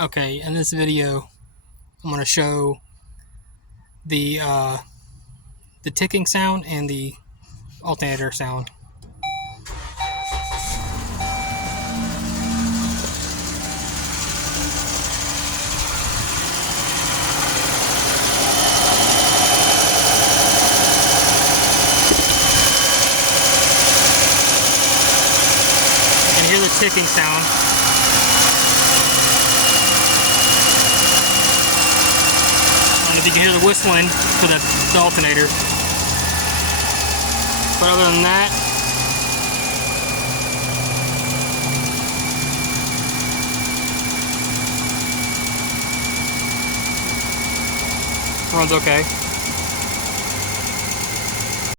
Okay, in this video, I'm going to show the the ticking sound and the alternator sound. You can hear the ticking sound. And you can hear the whistling for the alternator. But other than that, runs okay.